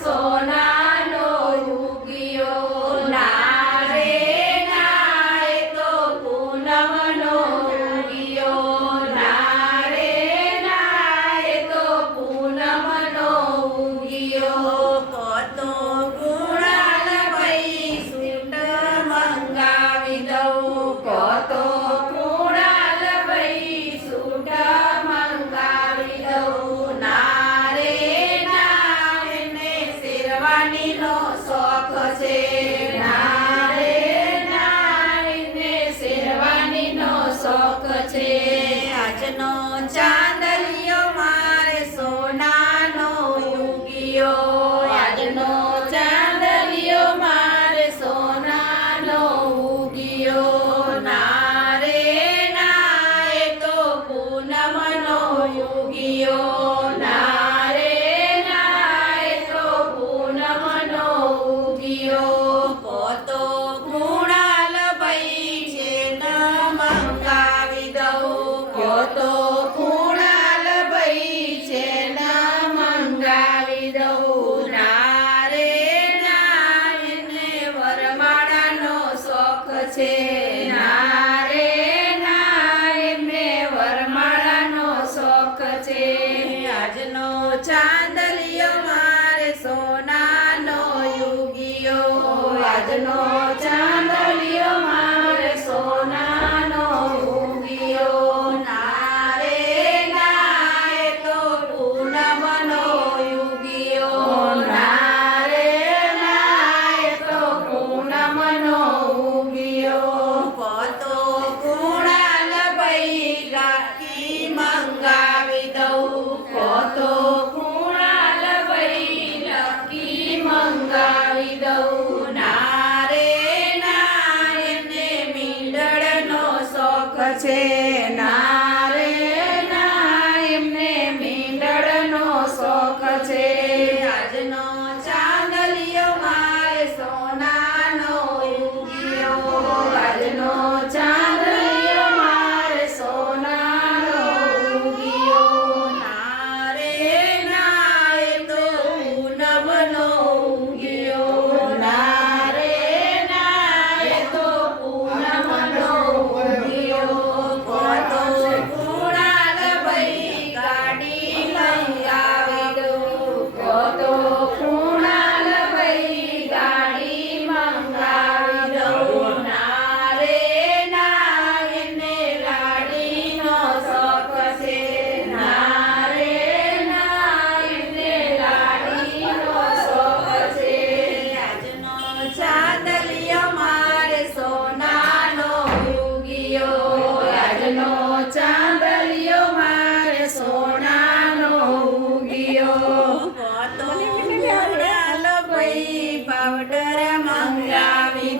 하소서. રાણીનો શોખ છે. નારે શેરવાનીનો શોખ છે. આજનો ચા સાજનો ચા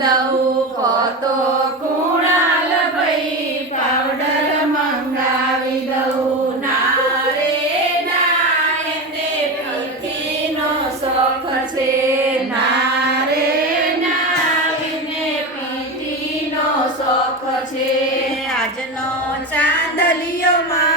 દઉં કોતો કુણાલ ભાઈ, પાવડર મંગાવી દઉં. ના રે ના શોખ છે. ના રે ના શોખ છે. આજનો ચાંદલિયો માં